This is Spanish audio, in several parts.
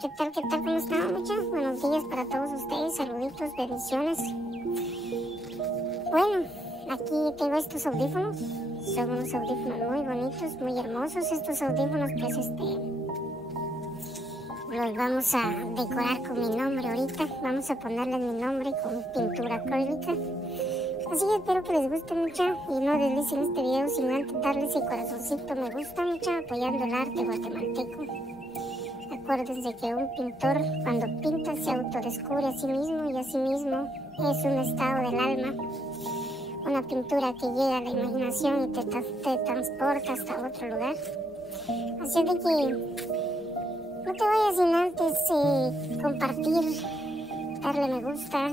¿Qué tal? ¿Qué tal? ¿Cómo están, muchachos? Buenos días para todos ustedes, saluditos, bendiciones. Bueno, aquí tengo estos audífonos. Son unos audífonos muy bonitos, muy hermosos. Estos audífonos, pues, los vamos a decorar con mi nombre ahorita. Vamos a ponerles mi nombre con pintura acrílica. Así que espero que les guste mucho y no deslicen este video sin antes darle ese corazoncito me gusta mucho, apoyando el arte guatemalteco. Acuérdense que un pintor cuando pinta se autodescubre a sí mismo y a sí mismo es un estado del alma. Una pintura que llega a la imaginación y te transporta hasta otro lugar. Así de que no te vayas sin antes compartir, darle me gusta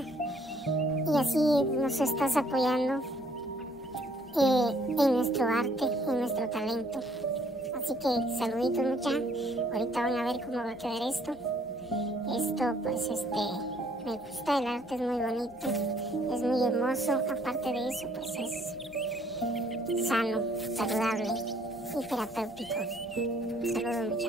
y así nos estás apoyando en nuestro arte, en nuestro talento. Así que saluditos mucha. Ahorita van a ver cómo va a quedar esto. Esto pues me gusta, el arte es muy bonito, es muy hermoso. Aparte de eso pues es sano, saludable y terapéutico. Saludos mucha.